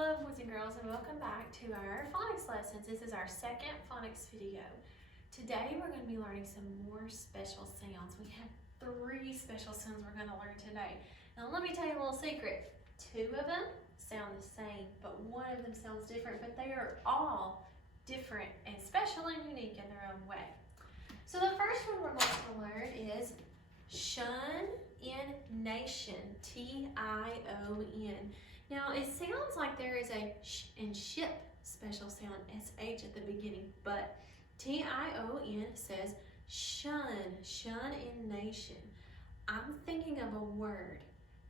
Hello boys and girls, and welcome back to our phonics lessons. This is our second phonics video. Today we're going to be learning some more special sounds. We have 3 special sounds we're going to learn today. Now let me tell you a little secret. 2 of them sound the same, but 1 of them sounds different, but they are all different and special and unique in their own way. So the first one we're going to learn is shun in nation, T-I-O-N. Now it sounds like there is a sh and ship special sound, S-H at the beginning, but T-I-O-N says shun, shun in nation. I'm thinking of a word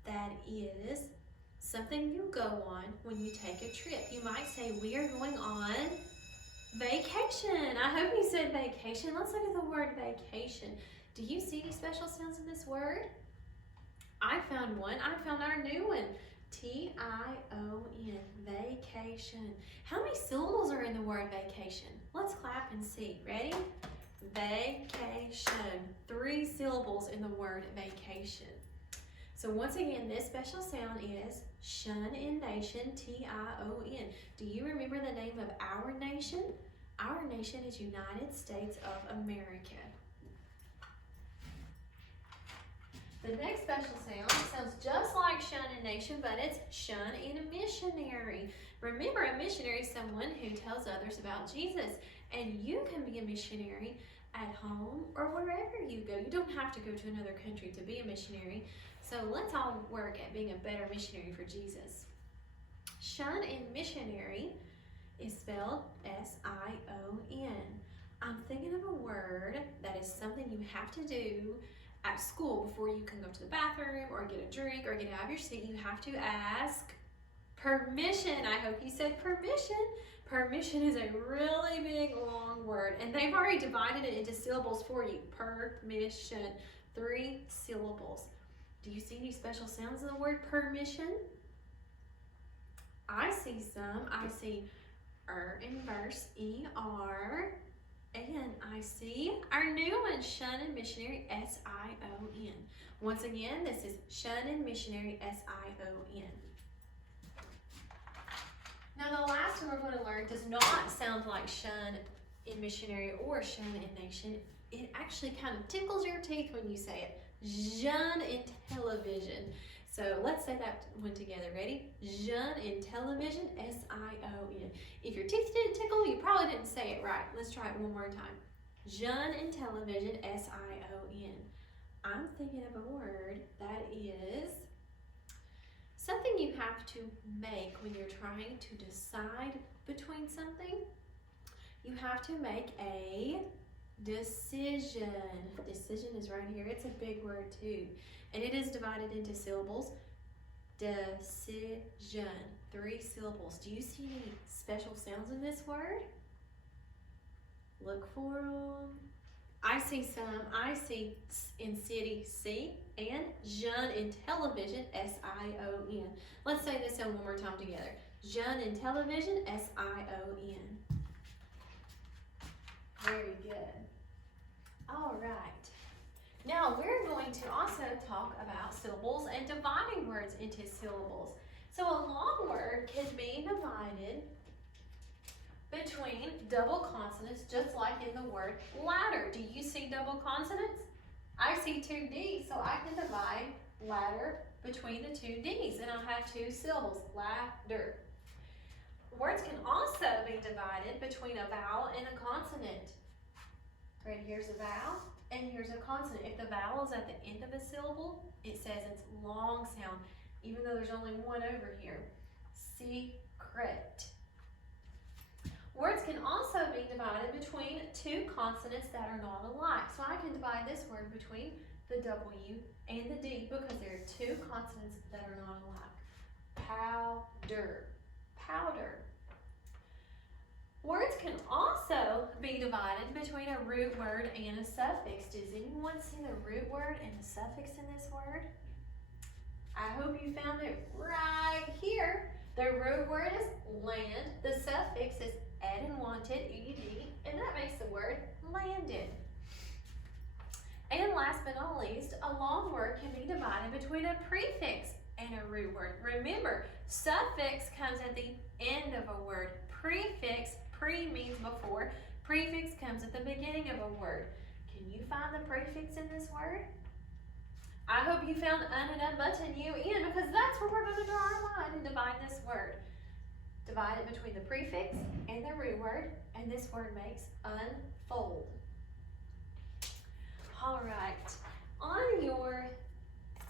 that is something you go on when you take a trip. You might say, we are going on vacation. I hope you said vacation. Let's look at the word vacation. Do you see any special sounds in this word? I found one. I found our new one. T-I-O-N, vacation. How many syllables are in the word vacation? Let's clap and see. Ready? Vacation. 3 syllables in the word vacation. So once again, this special sound is shun in nation, T-I-O-N. Do you remember the name of our nation? Our nation is United States of America. The next special sound sounds just like shun in nation, but it's shun in missionary. Remember, a missionary is someone who tells others about Jesus, and you can be a missionary at home or wherever you go. You don't have to go to another country to be a missionary. So let's all work at being a better missionary for Jesus. Shun in missionary is spelled S-I-O-N. I'm thinking of a word that is something you have to do at school before you can go to the bathroom or get a drink or get out of your seat. You have to ask permission. I hope you said permission. Permission is a really big long word, and they've already divided it into syllables for you. Permission, 3 syllables. Do you see any special sounds in the word permission? I see some. I see inverse, E-R. And I see our new one, shun and missionary, S-I-O-N. Once again, this is shun and missionary, S-I-O-N. Now the last one we're going to learn does not sound like shun in missionary or shun in nation. It actually kind of tickles your teeth when you say it. Shun in television. So let's say that one together. Ready? Shun in television, S-I-O-N. If your teeth didn't tickle, you probably didn't say it right. Let's try it one more time. Shun in television, S-I-O-N. I'm thinking of a word that is something you have to make when you're trying to decide between something. You have to make a decision. Decision is right here. It's a big word too. And it is divided into syllables. Decision. 3 syllables. Do you see any special sounds in this word? Look for them. I see some. I see in city, C, and shun in television, S-I-O-N. Let's say this one more time together. Shun in television, S-I-O-N. Very good. All right. Now we're going to also talk about syllables and dividing words into syllables. So a long word can be divided between double consonants, just like in the word ladder. Do you see double consonants? I see 2 D's, so I can divide ladder between the 2 D's, and I'll have 2 syllables, ladder. Words can also be divided between a vowel and a consonant. Right, here's a vowel. And here's a consonant. If the vowel is at the end of a syllable, it says it's long sound, even though there's only 1 over here. Secret. Words can also be divided between 2 consonants that are not alike. So I can divide this word between the W and the D because there are 2 consonants that are not alike. Powder. Powder. Words can also be divided between a root word and a suffix. Does anyone see the root word and the suffix in this word? I hope you found it right here. The root word is land. The suffix is ed and wanted, ed, and that makes the word landed. And last but not least, a long word can be divided between a prefix and and a root word. Remember, suffix comes at the end of a word. Prefix, pre means before. Prefix comes at the beginning of a word. Can you find the prefix in this word? I hope you found un and unbutton you in, because that's where we're going to draw our line and divide this word. Divide it between the prefix and the root word, and this word makes unfold. All right, on your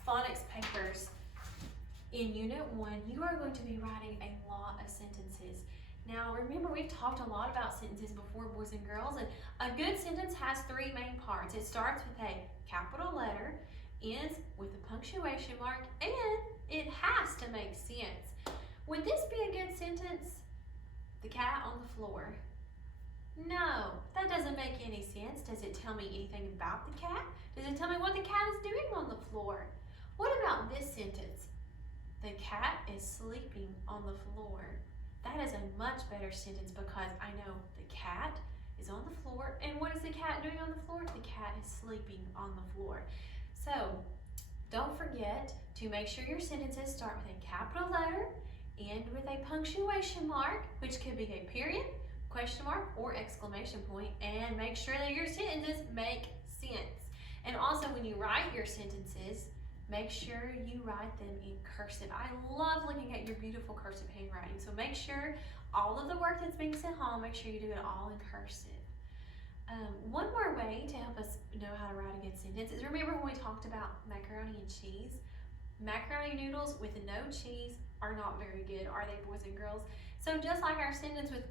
phonics papers in Unit 1, you are going to be writing a lot of sentences. Now remember, we've talked a lot about sentences before, boys and girls, and a good sentence has three main parts. It starts with a capital letter, ends with a punctuation mark, and it has to make sense. Would this be a good sentence? The cat on the floor. No, that doesn't make any sense. Does it tell me anything about the cat? Does it tell me what the cat is doing on the floor? What about this sentence? The cat is sleeping on the floor. That is a much better sentence, because I know the cat is on the floor, and what is the cat doing on the floor? The cat is sleeping on the floor. So don't forget to make sure your sentences start with a capital letter, end with a punctuation mark, which could be a period, question mark, or exclamation point, and make sure that your sentences make sense. And also, when you write your sentences, make sure you write them in cursive. I love looking at your beautiful cursive handwriting, so make sure all of the work that's being sent home, make sure you do it all in cursive. One more way to help us know how to write a good sentence is, remember when we talked about macaroni and cheese? Macaroni noodles with no cheese are not very good, are they, boys and girls? So just like our sentence with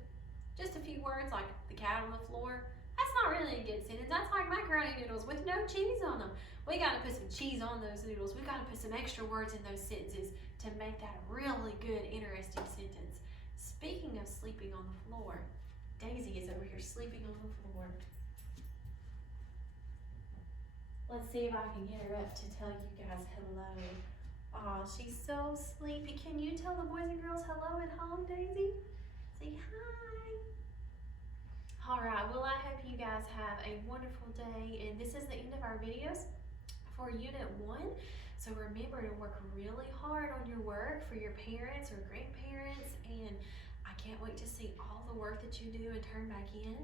just a few words like the cat on the floor, that's not really a good sentence. That's like macaroni noodles with no cheese on them. We got to put some cheese on those noodles. We got to put some extra words in those sentences to make that a really good, interesting sentence. Speaking of sleeping on the floor, Daisy is over here sleeping on the floor. Let's see if I can get her up to tell you guys hello. Aw, she's so sleepy. Can you tell the boys and girls hello at home, Daisy? Say hi. All right, well, I hope you guys have a wonderful day, and this is the end of our videos for Unit 1. So remember to work really hard on your work for your parents or grandparents, and I can't wait to see all the work that you do and turn back in.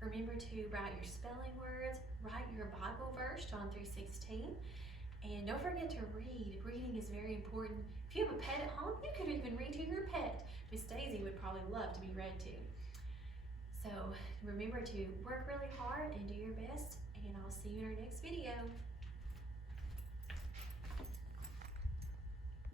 Remember to write your spelling words, write your Bible verse, John 3:16, and don't forget to read. Reading is very important. If you have a pet at home, you could even read to your pet. Miss Daisy would probably love to be read to. So remember to work really hard and do your best, and I'll see you in our next video.